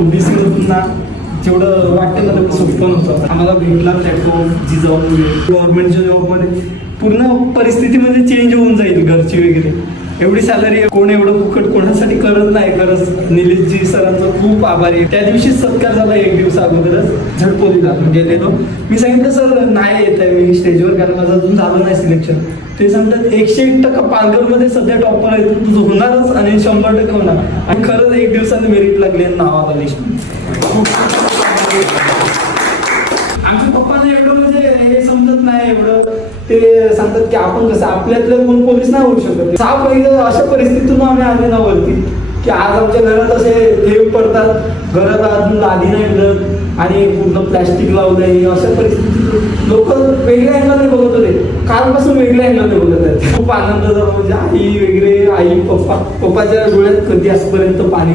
OBC मधून जेवढं वाटतं ना तेवढं सोपं नव्हतं. आम्हाला भेटला प्लॅटफॉर्म जिजाऊमुळे गव्हर्नमेंटच्या जॉबमध्ये पूर्ण परिस्थिती म्हणजे चेंज होऊन जाईल घरची वगैरे. एवढी सॅलरी कोण एवढं फुकट कोणासाठी करत नाही. खरंच निलेशजी सरांचा खूप आभारी. त्या दिवशी सत्कार झाला 1 दिवस अगोदरच झडपोलीला गेलेलो. मी सांगितलं सर नाही येत आहे मी स्टेजवर कारण माझं अजून झालं नाही सिलेक्शन. ते सांगतात 101% पालघरमध्ये सध्या टॉपर आहे तुझं होणारच आणि 100% होणार. आणि खरंच 1 दिवसाने मेरिट लागले नाव आलं लिस्ट. आमच्या पप्पांना एवढं म्हणजे हे समजत नाही एवढं. ते सांगतात की आपण कसं आपल्यातलं कोण पोलीस नाही होऊ शकत. 6 पहिलं अशा परिस्थितीतून आम्ही आले ना वरती की आज आमच्या घरात असे थेंब पडतात. घरात अजून लादी नाही मिळत आणि पूर्ण प्लॅस्टिक लावलंय. अशा परिस्थितीत लोक वेगळ्या अँगलने बघत होते. कालपासून वेगळ्या अँगलने बघत आहेत. खूप आनंद झाला म्हणजे आई वगैरे आई पप्पाच्या डोळ्यात कधी आजपर्यंत पाणी